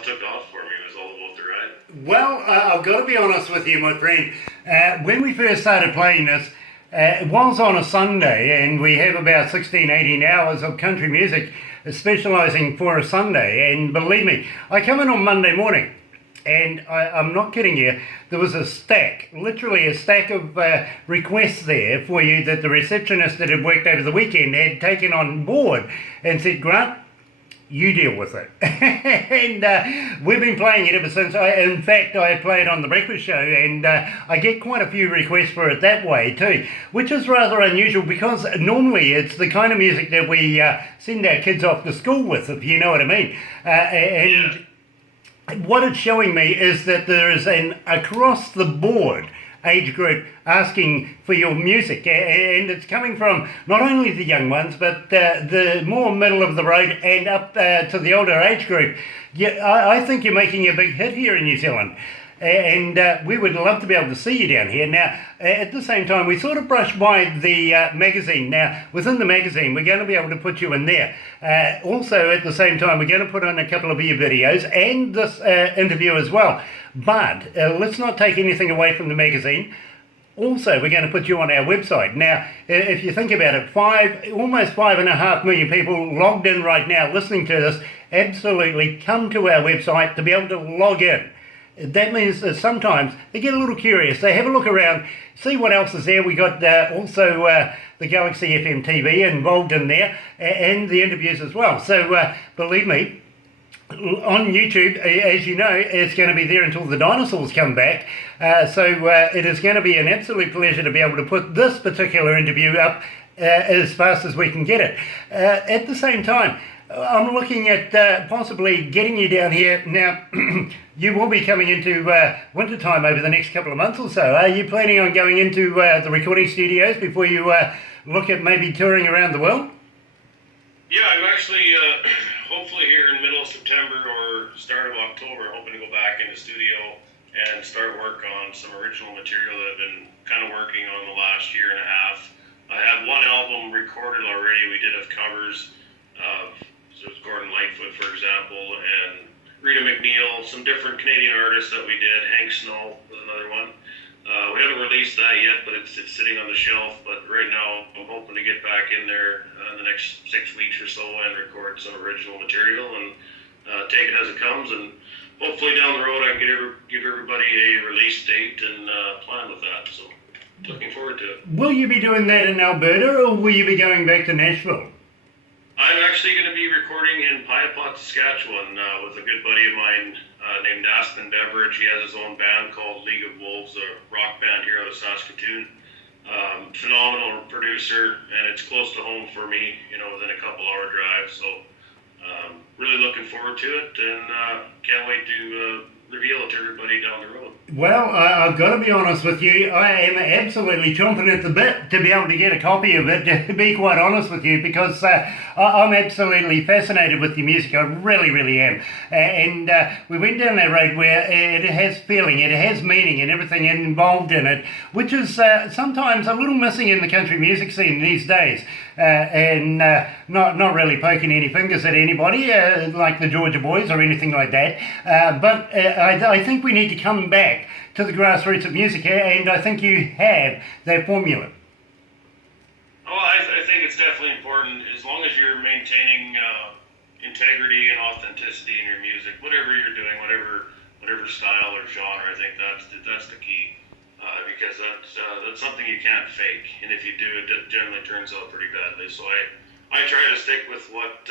took off for me. It was all about the ride. Well, I've got to be honest with you, my friend. When we first started playing this, it was on a Sunday, and we have about 16, 18 hours of country music specialising for a Sunday. And believe me, I come in on Monday morning, and I'm not kidding you, there was a stack, literally a stack of requests there for you that the receptionist that had worked over the weekend had taken on board and said, Grant, you deal with it. And we've been playing it ever since. In fact, I play it on the breakfast show, and I get quite a few requests for it that way too, which is rather unusual because normally it's the kind of music that we send our kids off to school with, if you know what I mean. What it's showing me is that there is an across the board age group asking for your music, and it's coming from not only the young ones but the more middle of the road and up to the older age group. Yeah, I think you're making a big hit here in New Zealand, and we would love to be able to see you down here. Now, at the same time, we sort of brushed by the magazine. Now, within the magazine, we're going to be able to put you in there. Also, at the same time, we're going to put on a couple of your videos and this interview as well. But let's not take anything away from the magazine. Also, we're going to put you on our website. Now, if you think about it, almost 5.5 million people logged in right now listening to this. Absolutely come to our website to be able to log in. That means that sometimes they get a little curious. They have a look around, see what else is there. We got also the Galaxy FM TV involved in there, and the interviews as well. So believe me, on YouTube, as you know, it's going to be there until the dinosaurs come back. So it is going to be an absolute pleasure to be able to put this particular interview up as fast as we can get it. At the same time, I'm looking at possibly getting you down here. Now, you will be coming into winter time over the next couple of months or so. Are you planning on going into the recording studios before you look at maybe touring around the world? Yeah, I'm actually hopefully here in the middle of September or start of October, hoping to go back in the studio and start work on some original material that I've been kind of working on the last year and a half. I have one album recorded already. We did have covers of so it's Gordon Lightfoot, for example, and Rita McNeil, some different Canadian artists that we did. Hank Snow was another one. We haven't released that yet, but it's sitting on the shelf. But right now, I'm hoping to get back in there in the next 6 weeks or so and record some original material and take it as it comes. And hopefully down the road, I can give everybody a release date and plan with that. So looking forward to it. Will you be doing that in Alberta, or will you be going back to Nashville? I'm actually going to be recording in Piapot, Saskatchewan with a good buddy of mine named Aspen Beveridge. He has his own band called League of Wolves, a rock band here out of Saskatoon. Phenomenal producer, and it's close to home for me, within a couple-hour drive. So really looking forward to it, and can't wait to reveal it to everybody down the road. Well, I've got to be honest with you. I am absolutely chomping at the bit to be able to get a copy of it, to be quite honest with you, because I'm absolutely fascinated with your music. I really, really am. And we went down that road where it has feeling, it has meaning and everything involved in it, which is sometimes a little missing in the country music scene these days. And not really poking any fingers at anybody like the Georgia Boys or anything like that. But I think we need to come back to the grassroots of music, and I think you have that formula. Well, I think it's definitely important, as long as you're maintaining integrity and authenticity in your music, whatever you're doing, whatever style or genre. I think that's the key, because that's something you can't fake, and if you do, it generally turns out pretty badly. So I try to stick with what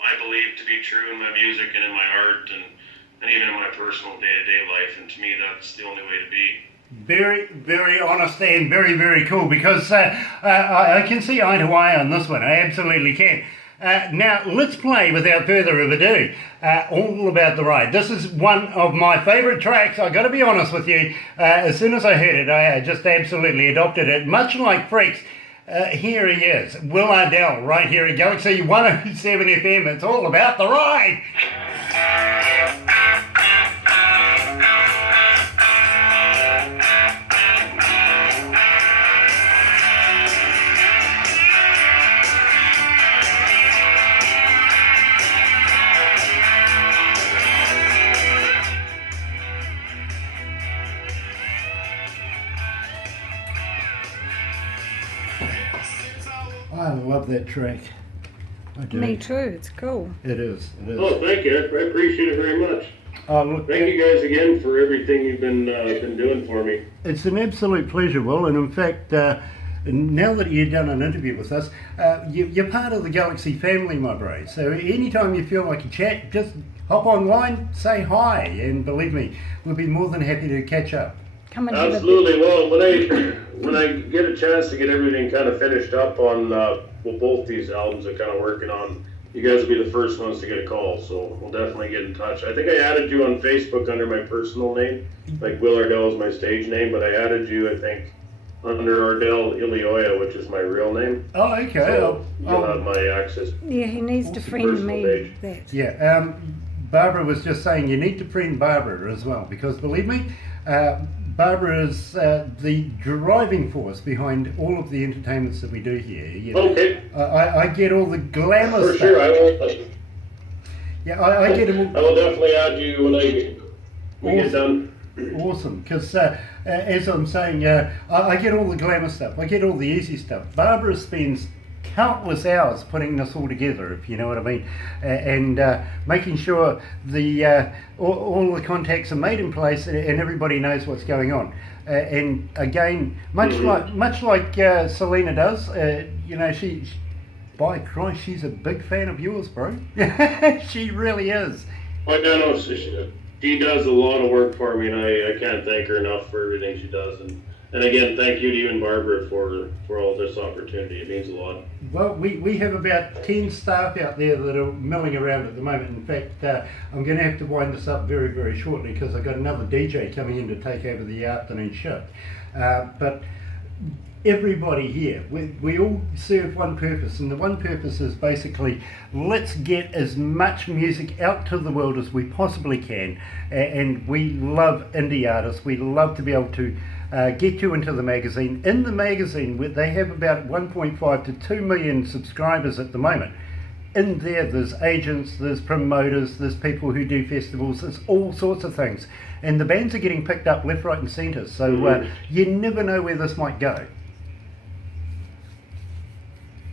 I believe to be true in my music and in my art, and even in my personal day-to-day life, and to me, that's the only way to be. Very, very honest and very, very cool, because I can see eye to eye on this one. I absolutely can. Now, let's play without further ado. All About the Ride. This is one of my favourite tracks. I've got to be honest with you. As soon as I heard it, I just absolutely adopted it. Much like Freaks, here he is, Will Ardell, right here at Galaxy 107 FM. It's all about the ride. I love that track. I do. Me too. It's cool. It is. It is. Oh, thank you. I appreciate it very much. Oh, look, Thank you guys again for everything you've been doing for me. it's an absolute pleasure, Will. And in fact, now that you've done an interview with us, you're part of the Galaxy family, my bro. So anytime you feel like a chat, just hop online, say hi, and believe me, we'll be more than happy to catch up. Come and have a Absolutely. Well, when I get a chance to get everything kind of finished up on both these albums I'm kind of working on, you guys will be the first ones to get a call. So we'll definitely get in touch. I think I added you on Facebook under my personal name, like Will Ardell is my stage name, but I added you, I think, under Ardell Ilioya, which is my real name. Oh, okay. So you'll have my access. Yeah, he needs to friend Personal me page. with that. Yeah, Barbara was just saying you need to friend Barbara as well, because believe me, Barbara is the driving force behind all of the entertainments that we do here. You know, Okay. I get all the glamour For stuff. sure. I will. Yeah, I get them I will definitely add you when we get done. awesome, because as I'm saying, I get all the glamour stuff. I get all the easy stuff. Barbara spends countless hours putting this all together, if you know what I mean, and making sure the all the contacts are made in place and everybody knows what's going on. And again, much like Selena does, you know, by Christ, she's a big fan of yours, bro. She really is. I know she does a lot of work for me, and I can't thank her enough for everything she does. And again, thank you to you and Barbara for all this opportunity. It means a lot. Well, we have about 10 staff out there that are milling around at the moment. In fact, I'm going to have to wind this up very, very shortly because I've got another DJ coming in to take over the afternoon shift. But everybody here, we all serve one purpose, and the one purpose is basically let's get as much music out to the world as we possibly can. And we love indie artists. We love to be able to get you into the magazine. In the magazine, they have about 1.5 to 2 million subscribers at the moment. In there's agents, there's promoters, there's people who do festivals, there's all sorts of things. And the bands are getting picked up left, right and centre, so you never know where this might go.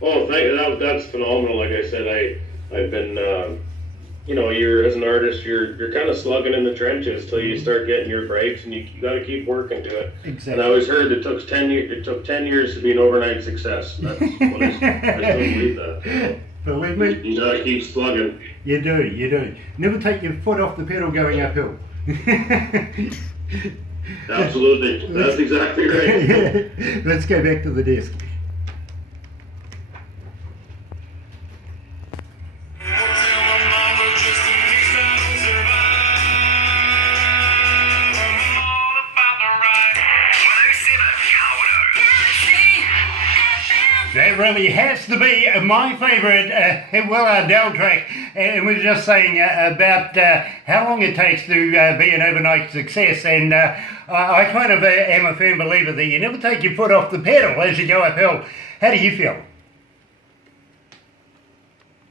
Oh, thank you. That's phenomenal. Like I said, I've been, you know, as an artist, you're kind of slugging in the trenches till you start getting your breaks, and you got to keep working to it. Exactly. And I always heard it took 10 years. It took 10 years to be an overnight success. That's what I still believe that. Believe me, You got to keep slugging. you do. Never take your foot off the pedal going uphill. Absolutely. That's exactly right. Let's go back to the desk. That really has to be my favourite Will Ardell track, and we're just saying about how long it takes to be an overnight success, and I kind of am a firm believer that you never take your foot off the pedal as you go uphill. How do you feel?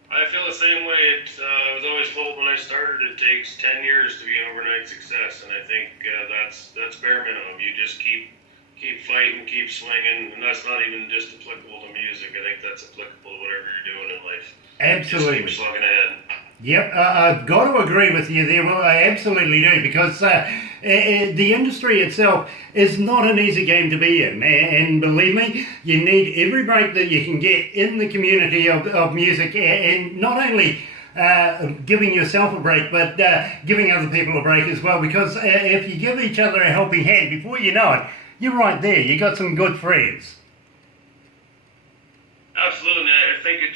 I feel the same way. I was always told when I started it takes 10 years to be an overnight success, and I think that's bare minimum. You just keep fighting, keep swinging, and that's not even just applicable to music. I think that's applicable to whatever you're doing in life. Absolutely. Just keep slugging ahead. Yep, I've got to agree with you there. Well, I absolutely do, because the industry itself is not an easy game to be in. And believe me, you need every break that you can get in the community of music, and not only giving yourself a break, but giving other people a break as well, because if you give each other a helping hand, before you know it, you're right there. You got some good friends. Absolutely. I think it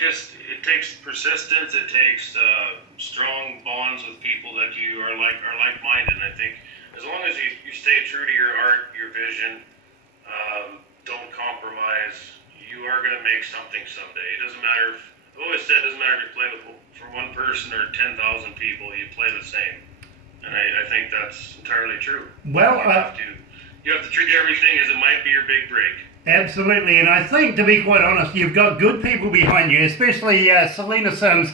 takes persistence. It takes strong bonds with people that you are like-minded. And I think as long as you stay true to your art, your vision, don't compromise, you are going to make something someday. It doesn't matter. I've always said it doesn't matter if you play for one person or 10,000 people. You play the same. And I think that's entirely true. Well, you have to treat everything as it might be your big break. Absolutely, and I think, to be quite honest, you've got good people behind you, especially Selena Sims.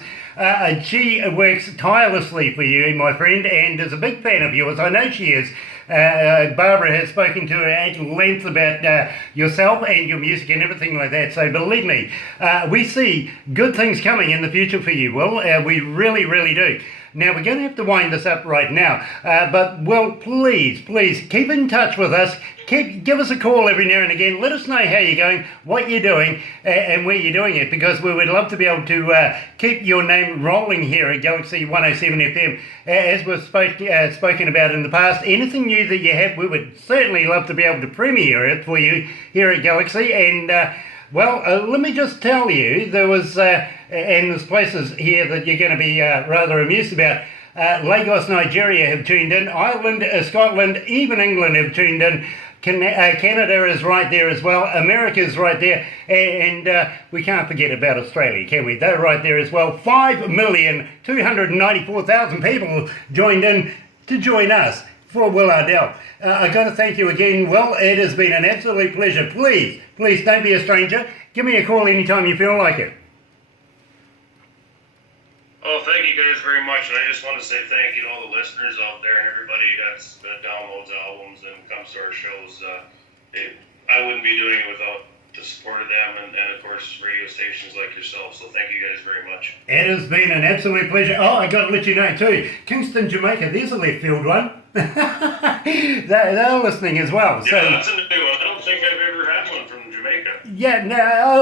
She works tirelessly for you, my friend, and is a big fan of yours. I know she is. Barbara has spoken to her at length about yourself and your music and everything like that. So believe me, we see good things coming in the future for you, Will. We really, really do. Now, we're going to have to wind this up right now, but Will, please keep in touch with us. Give us a call every now and again. Let us know how you're going, what you're doing, and where you're doing it, because we would love to be able to keep your name rolling here at Galaxy 107 FM. As we've spoken about in the past, anything new that you have, we would certainly love to be able to premiere it for you here at Galaxy. And let me just tell you, and there's places here that you're going to be rather amused about. Lagos, Nigeria have tuned in. Ireland, Scotland, even England have tuned in. Canada is right there as well. America's right there. And we can't forget about Australia, can we? They're right there as well. 5,294,000 people joined in to join us for Will Ardell. I've got to thank you again, Will. It has been an absolute pleasure. Please don't be a stranger. Give me a call anytime you feel like it. Oh, thank you guys very much, and I just want to say thank you to all the listeners out there and everybody that downloads albums and comes to our shows. I wouldn't be doing it without the support of them and of course radio stations like yourself, so thank you guys very much. It has been an absolute pleasure. Oh, I got to let you know too, Kingston, Jamaica, there's a left field one. they're listening as well. Yeah, so, that's a new one. I don't think I've ever had one from Jamaica. Yeah,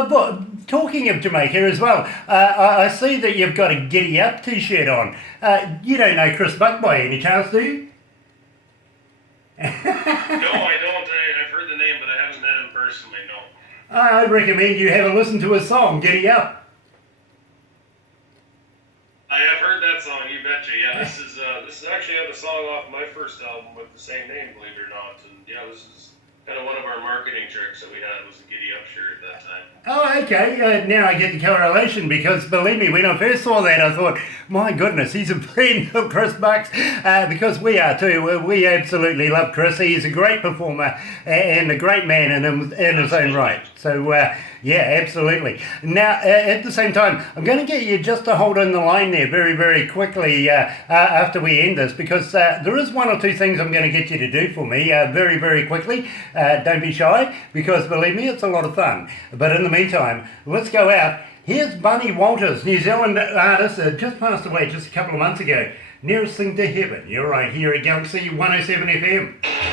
but talking of Jamaica as well, I see that you've got a Giddy Up t-shirt on. You don't know Chris Buck by any chance, do you? No, I don't. I've heard the name, but I haven't met him personally, no. I recommend you have a listen to his song, Giddy Up. I have heard that song, you betcha. Yeah, this is actually the song off my first album with the same name, believe it or not. And yeah, this is kind of one of our marketing tricks that we had was a Giddy Up shirt at that time. Oh, okay. Now I get the correlation, because believe me, when I first saw that, I thought, my goodness, he's a friend of Chris Buck's, because we are too. We absolutely love Chris. He's a great performer and a great man in his own right. So, yeah, absolutely. Now, at the same time, I'm going to get you just to hold on the line there very, very quickly after we end this, because there is one or two things I'm going to get you to do for me very, very quickly. Don't be shy, because believe me, it's a lot of fun. But in the meantime, let's go out. Here's Bunny Walters, New Zealand artist, just passed away just a couple of months ago. Nearest Thing to Heaven. You're right here at Galaxy 107 FM.